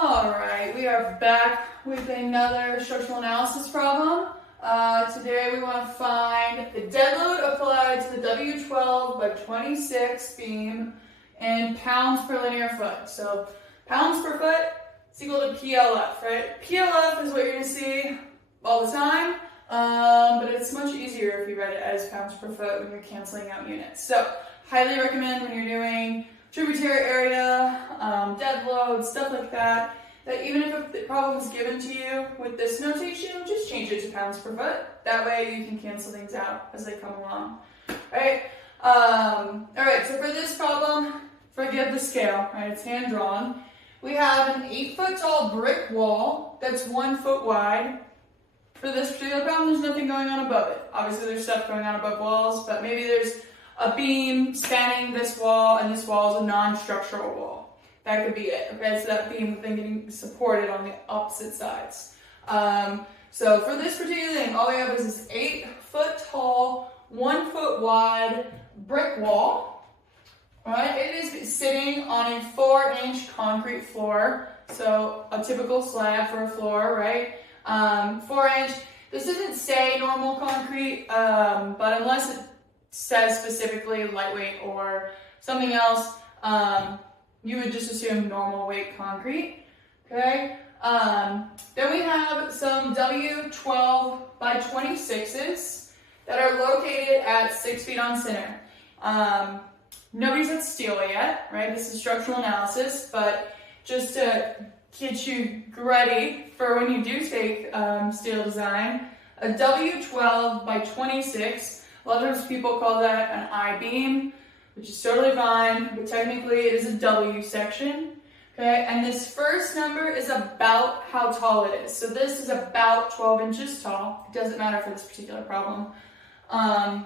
All right, we are back with another structural analysis problem. Today we want to find the dead load applied to the W12 by 26 beam in pounds per linear foot. So pounds per foot is equal to PLF, right? PLF is what you're going to see all the time, but it's much easier if you write it as pounds per foot when you're canceling out units. So highly recommend when you're doing tributary area, dead load, stuff like that, that even if the problem is given to you with this notation, just change it to pounds per foot. That way you can cancel things out as they come along, right? All right, so for this problem, forgive the scale, right? It's hand drawn. We have an 8-foot tall brick wall that's 1 foot wide. For this particular problem, there's nothing going on above it. Obviously, there's stuff going on above walls, but maybe there's a beam spanning this wall, and this wall is a non-structural wall. That could be it. Okay, so that beam would then getting supported on the opposite sides. So for this particular thing, all we have is this 8-foot tall, 1 foot wide brick wall. All right, it is sitting on a 4-inch concrete floor. So a typical slab for a floor, right? 4-inch. This doesn't say normal concrete, but unless it says specifically lightweight or something else, you would just assume normal weight concrete. Okay. Then we have some W12 by 26s that are located at 6 feet on center. Nobody's at steel yet, right? This is structural analysis, but just to get you ready for when you do take steel design, a W12 by 26. A lot of times people call that an I-beam, which is totally fine, but technically it is a W section. Okay, and this first number is about how tall it is. So this is about 12 inches tall. It doesn't matter for this particular problem. And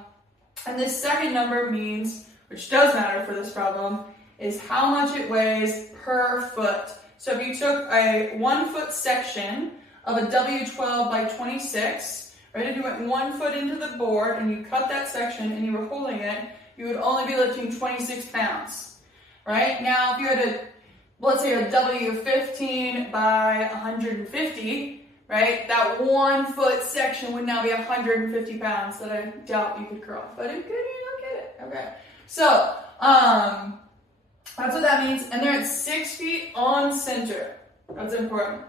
this second number means, which does matter for this problem, is how much it weighs per foot. So if you took a 1 foot section of a W12 by 26, right, if you went 1 foot into the board and you cut that section and you were holding it, you would only be lifting 26 pounds, right? Now, if you had a, let's say a W15 by 150, right, that 1 foot section would now be 150 pounds that I doubt you could curl, but if you don't get it, okay. So, that's what that means, and they're at 6 feet on center. That's important.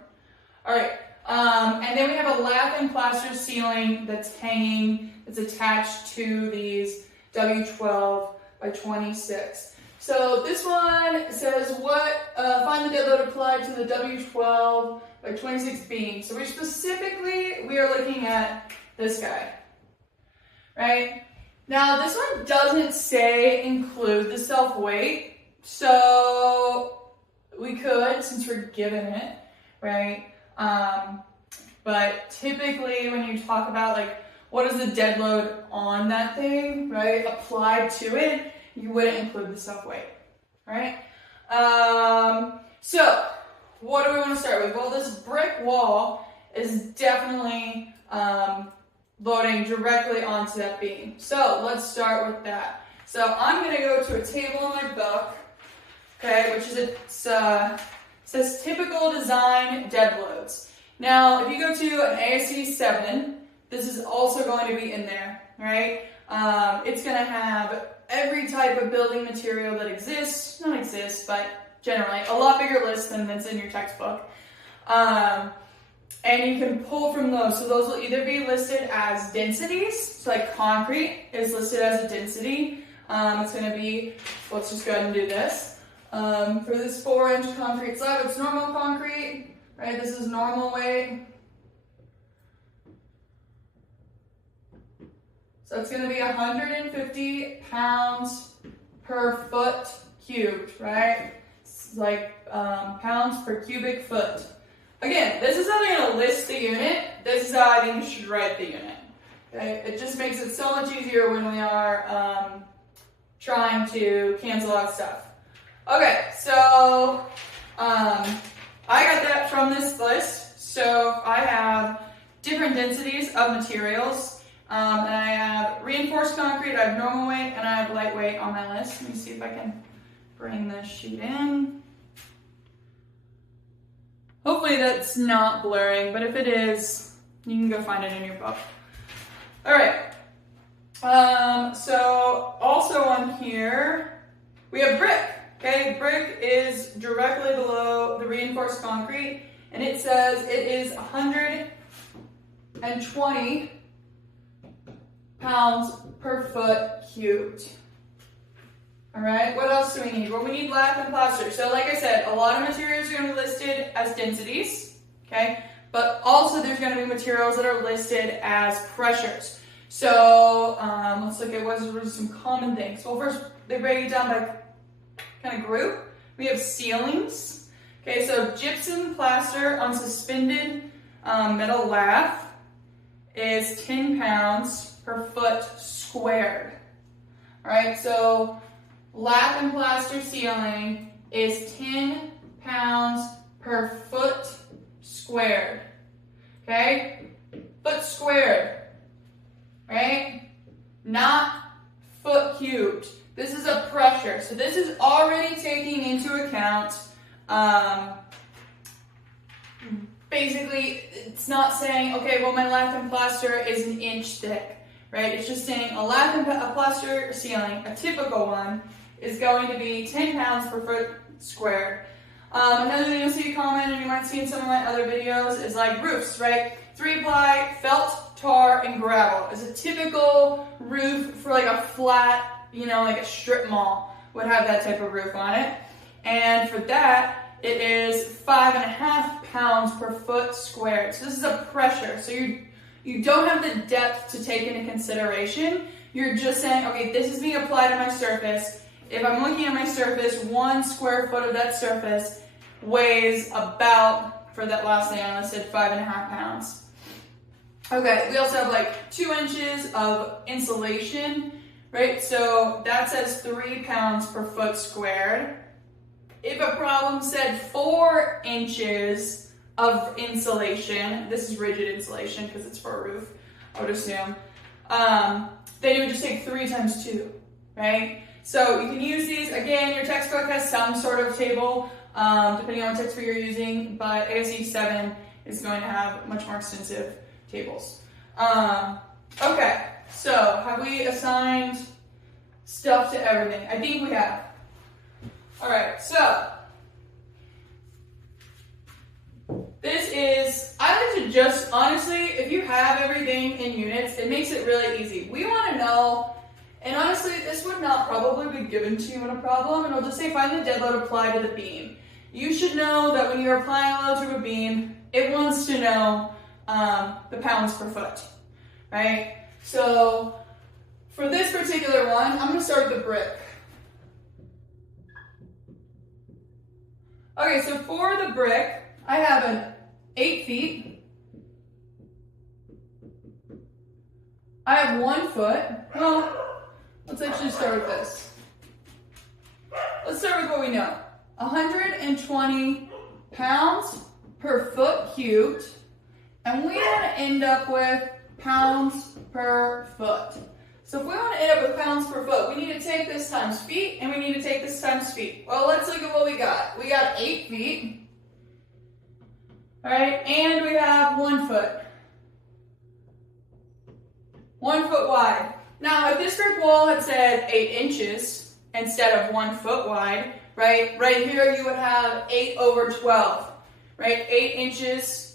All right. And then we have a lath and plaster ceiling that's hanging, that's attached to these W12 by 26. So this one says find the dead load applied to the W12 by 26 beam. So we are looking at this guy, right? Now this one doesn't say include the self-weight, so we could, since we're given it, right? But typically when you talk about like what is the dead load on that thing, right, applied to it, you wouldn't include the self-weight, right? So what do we want to start with? Well, this brick wall is definitely loading directly onto that beam. So let's start with that. So I'm going to go to a table in my book, okay, which is says typical design dead loads. Now, if you go to an ASC 7, this is also going to be in there, right? It's going to have every type of building material that exists, not exists, but generally a lot bigger list than that's in your textbook. And you can pull from those. So those will either be listed as densities, so like concrete is listed as a density. It's going to be, let's just go ahead and do this. For this 4-inch concrete slab, it's normal concrete, right? This is normal weight. So it's going to be 150 pounds per foot cubed, right? It's like pounds per cubic foot. Again, this is how they're going to list the unit. This is how I think you should write the unit. Okay? It just makes it so much easier when we are trying to cancel out stuff. Okay, so I got that from this list. So I have different densities of materials. And I have reinforced concrete, I have normal weight, and I have lightweight on my list. Let me see if I can bring this sheet in. Hopefully that's not blurring, but if it is, you can go find it in your book. All right. So also on here, we have brick. Okay, brick is directly below the reinforced concrete, and it says it is 120 pounds per foot cubed. All right, what else do we need? Well, we need lath and plaster. So like I said, a lot of materials are going to be listed as densities, okay? But also there's going to be materials that are listed as pressures. So let's look at what are some common things. Well, first, they break it down by kind of group. We have ceilings. Okay, so gypsum plaster on suspended metal lath is 10 pounds per foot squared. All right, so lath and plaster ceiling is 10 pounds per foot squared. Okay, foot squared, right? Not foot cubed. This is a pressure, so this is already taking into account, basically, it's not saying, okay, well, my lath and plaster is an inch thick, right? It's just saying a lath and plaster ceiling, a typical one, is going to be 10 pounds per foot squared. Another thing you'll see common, and you might see in some of my other videos, is like roofs, right? 3-ply, felt, tar, and gravel is a typical roof for like a flat, you know, like a strip mall would have that type of roof on it. And for that, it is 5.5 pounds per foot squared. So this is a pressure. So you don't have the depth to take into consideration. You're just saying, okay, this is being applied to my surface. If I'm looking at my surface, 1 square foot of that surface weighs about, for that last thing I listed, 5.5 pounds. Okay, we also have like 2 inches of insulation, right? So that says 3 pounds per foot squared. If a problem said 4 inches of insulation, this is rigid insulation because it's for a roof, I would assume, then you would just take 3 times 2, right? So you can use these. Again, your textbook has some sort of table, depending on what textbook you're using, but ASC 7 is going to have much more extensive tables. Okay, so have we assigned stuff to everything? I think we have. All right, so this is, I like to just, honestly, if you have everything in units, it makes it really easy. We want to know, and honestly, this would not probably be given to you in a problem, and it'll just say find the dead load applied to the beam. You should know that when you're applying a load to a beam, it wants to know the pounds per foot, right? So for this particular one, I'm going to start with the brick. Okay, so for the brick, I have an 8 feet. I have 1 foot. Well, let's actually start with this. Let's start with what we know. 120 pounds per foot cubed. And we want to end up with pounds per foot. So if we want to end up with pounds per foot, we need to take this times feet, and we need to take this times feet. Well, let's look at what we got. We got 8 feet. All right, and we have 1 foot. 1 foot wide. Now, if this brick wall had said 8 inches instead of 1 foot wide, right? Right here you would have 8 over 12, right? 8 inches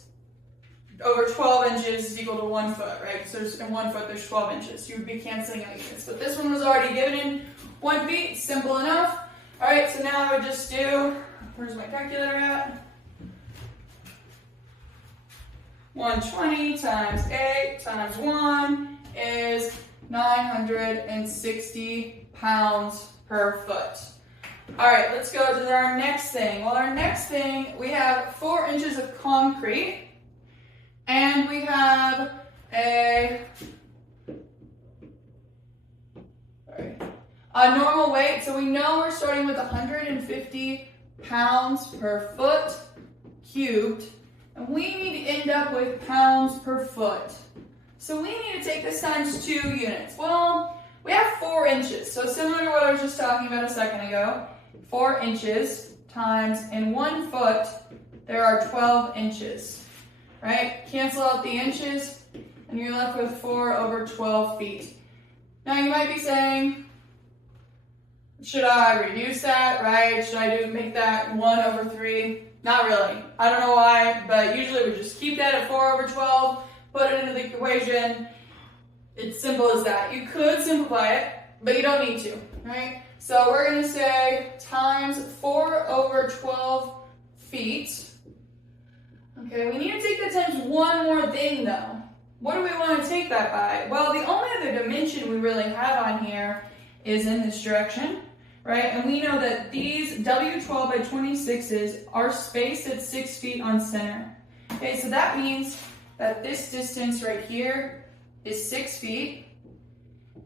over 12 inches is equal to 1 foot, right? So there's, in 1 foot there's 12 inches. You would be canceling out units. But this one was already given in 1 feet, simple enough. All right, so now I would just do, where's my calculator at? 120 times 8 times 1 is 960 pounds per foot. All right, let's go to our next thing. Well, our next thing, we have 4 inches of concrete, and we have a normal weight. So we know we're starting with 150 pounds per foot cubed, and we need to end up with pounds per foot. So we need to take this times 2 units. Well, we have 4 inches, so similar to what I was just talking about a second ago. 4 inches times in 1 foot, there are 12 inches, right? Cancel out the inches, and you're left with 4 over 12 feet. Now you might be saying, should I reduce that, right? Should I make that 1 over 3? Not really. I don't know why, but usually we just keep that at 4 over 12, put it into the equation. It's simple as that. You could simplify it, but you don't need to, right? So we're going to say times 4 over 12 feet. Okay, we need to take that times one more thing though. What do we want to take that by? Well, the only other dimension we really have on here is in this direction, right? And we know that these W12 by 26s are spaced at 6 feet on center. Okay, so that means that this distance right here is 6 feet,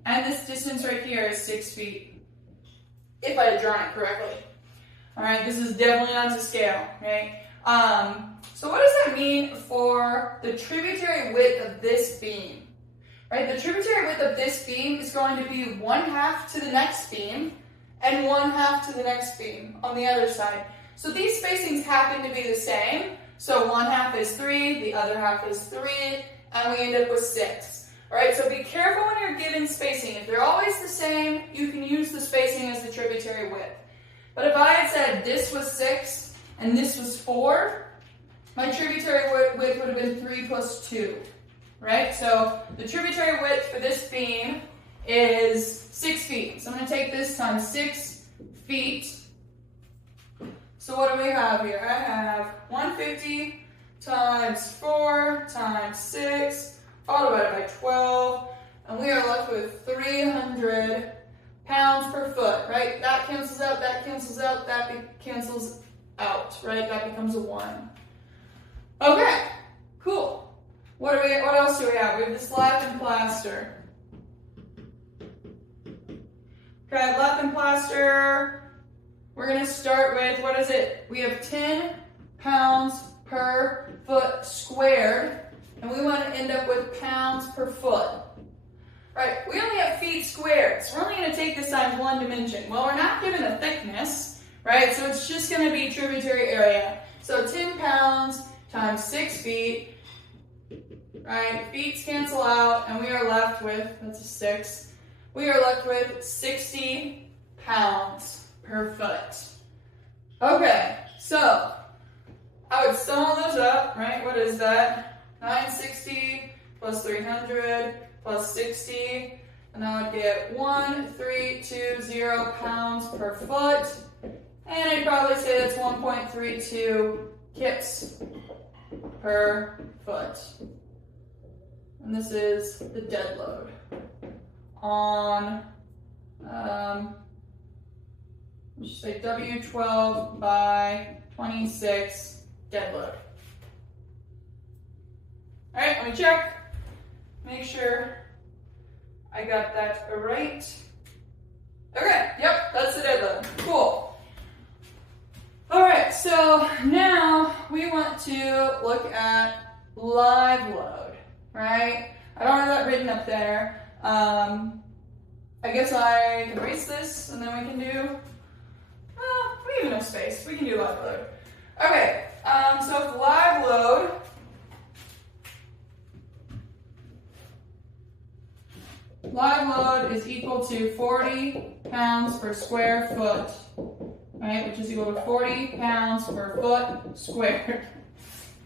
and this distance right here is 6 feet, if I had drawn it correctly. All right, this is definitely not to scale, okay? So what does that mean for the tributary width of this beam? Right, the tributary width of this beam is going to be 1/2 to the next beam and 1/2 to the next beam on the other side. So these spacings happen to be the same. So 1/2 is 3, the other half is 3, and we end up with 6. All right, so be careful when you're given spacing. If they're always the same, you can use the spacing as the tributary width. But if I had said this was 6 and this was 4, my tributary width would have been 3 plus 2, right? So the tributary width for this beam is 6 feet. So I'm going to take this times 6 feet. So what do we have here? I have 150 times 4 times 6, all divided by 12, and we are left with 300 pounds per foot, right? That cancels out, that cancels out, that cancels out, right? That becomes a 1. Okay, cool. What else do we have? We have this lath and plaster. Okay, lath and plaster. We're going to start with, what is it? We have 10 pounds per foot squared, and we want to end up with pounds per foot. Right, we only have feet squared, so we're only going to take this times one dimension. Well, we're not given a thickness, right? So it's just going to be tributary area. So 10 pounds times 6 feet, right? Feet cancel out, and we are left with, that's a 6, we are left with 60 pounds per foot. Okay, so I would sum all those up, right? What is that? 960 plus 300 plus 60, and I would get 1,320 pounds per foot, and I'd probably say that's 1.32 kips per foot. And this is the dead load on, let's say W12 by 26 dead load. All right, let me check. Make sure I got that right. Okay, yep, that's the dead load. Cool. All right, so now we want to look at live load, right? I don't have that written up there. I guess I can erase this and then we can do, well, we have enough space. We can do live load. Okay, so if live load is equal to 40 pounds per square foot, right, which is equal to 40 pounds per foot squared.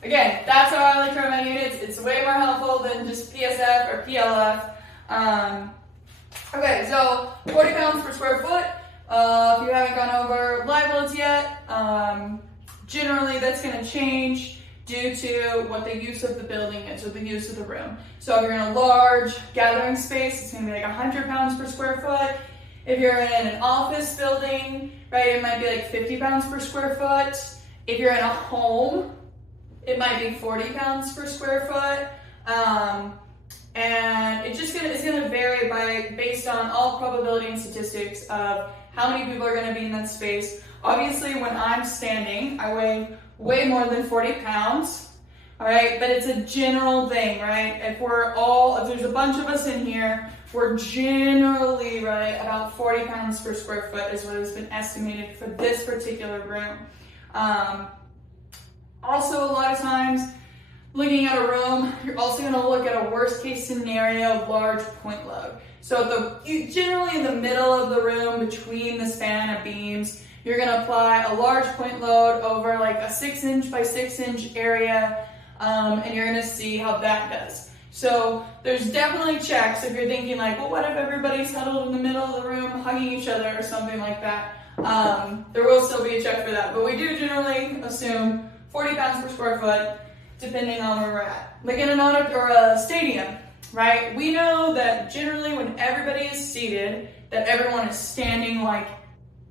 Again, that's how I like to write my units. It's way more helpful than just PSF or PLF. Okay, so 40 pounds per square foot. If you haven't gone over live loads yet, generally that's going to change due to what the use of the building is, or the use of the room. So if you're in a large gathering space, it's going to be like 100 pounds per square foot. If you're in an office building, right, it might be like 50 pounds per square foot. If you're in a home, it might be 40 pounds per square foot. And it's going to vary based on all probability and statistics of how many people are going to be in that space. Obviously, when I'm standing, I weigh way more than 40 pounds, all right? But it's a general thing, right? If there's a bunch of us in here, we're generally, right, about 40 pounds per square foot is what has been estimated for this particular room. Also, a lot of times, looking at a room, you're also going to look at a worst case scenario of large point load. So generally in the middle of the room between the span of beams, you're going to apply a large point load over like a 6" by 6" area, and you're going to see how that does. So there's definitely checks if you're thinking like, well, what if everybody's huddled in the middle of the room hugging each other or something like that? There will still be a check for that, but we do generally assume 40 pounds per square foot, depending on where we're at. Like in an auditorium or a stadium, right? We know that generally when everybody is seated, that everyone is standing like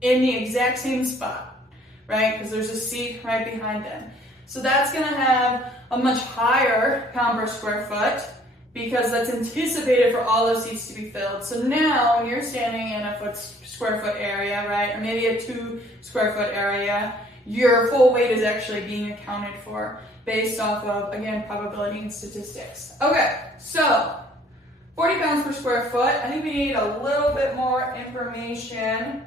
in the exact same spot, right? Because there's a seat right behind them. So that's going to have a much higher pound per square foot because that's anticipated for all those seats to be filled. So now when you're standing in a square foot area, right, or maybe a 2 square foot area, your full weight is actually being accounted for based off of, again, probability and statistics. Okay, so 40 pounds per square foot. I think we need a little bit more information.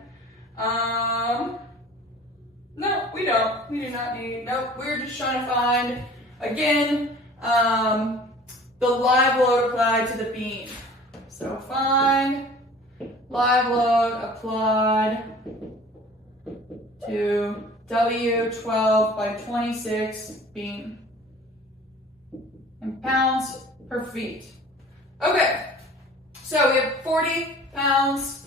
No, we don't. We do not need, nope. We're just trying to find, again, the live load applied to the beam. So find live load applied to W12 by 26 beam in pounds per feet. Okay, so we have 40 pounds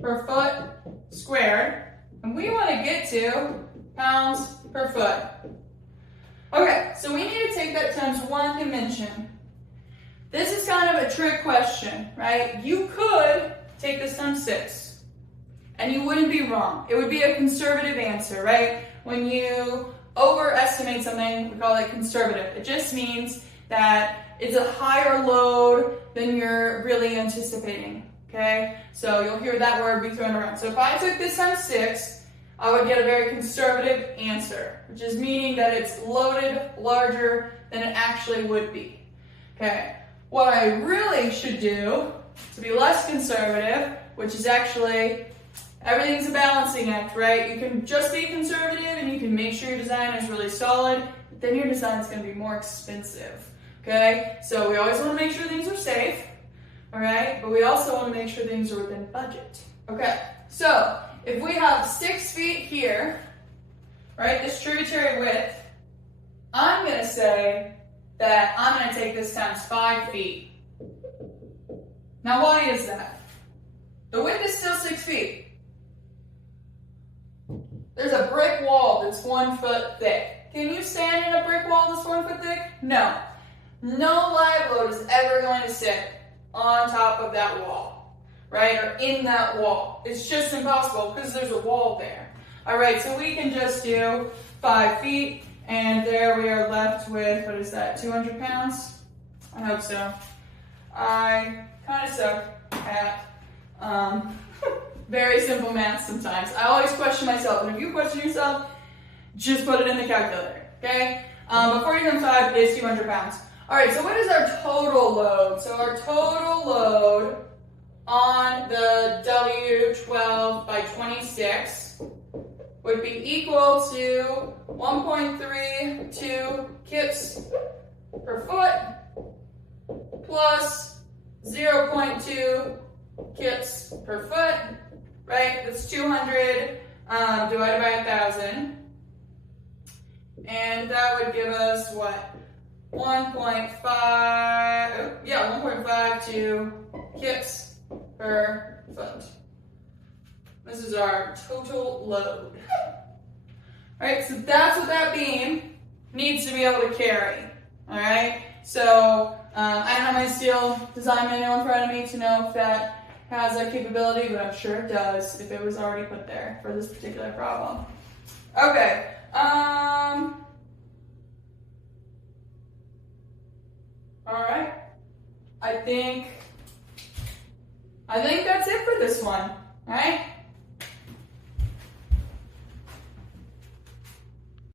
per foot squared, and we want to get to pounds per foot. Okay, so we need to take that times 1 dimension. This is kind of a trick question, right? You could take this times 6, and you wouldn't be wrong. It would be a conservative answer, right? When you overestimate something, we call it conservative. It just means that it's a higher load than you're really anticipating, okay? So you'll hear that word be thrown around. So if I took this times 6, I would get a very conservative answer, which is meaning that it's loaded larger than it actually would be, okay? What I really should do to be less conservative, which is actually, everything's a balancing act, right? You can just be conservative and you can make sure your design is really solid, but then your design is going to be more expensive, okay? So we always want to make sure things are safe, all right? But we also want to make sure things are within budget, okay? So if we have 6 feet here, right, this tributary width, I'm going to say that I'm going to take this times 5 feet. Now why is that? The width is still 6 feet. There's a brick wall that's 1 foot thick. Can you stand in a brick wall that's 1 foot thick? No. No live load is ever going to sit on top of that wall, right? Or in that wall. It's just impossible because there's a wall there. All right, so we can just do 5 feet, and there we are left with, what is that, 200 pounds? I hope so. I kind of suck at very simple math sometimes. I always question myself, and if you question yourself, just put it in the calculator, okay? But 40 times 5 is 200 pounds. All right, so what is our total load? So our total load on the W12 by 26 would be equal to 1.32 kips per foot plus 0.2 kips per foot, right? That's 200 divided by 1,000. And that would give us what? 1.52 kips per foot. This is our total load. All right, so that's what that beam needs to be able to carry. All right, so I don't have my steel design manual in front of me to know if that has that capability, but I'm sure it does if it was already put there for this particular problem. Okay. All right. I think that's it for this one. All right.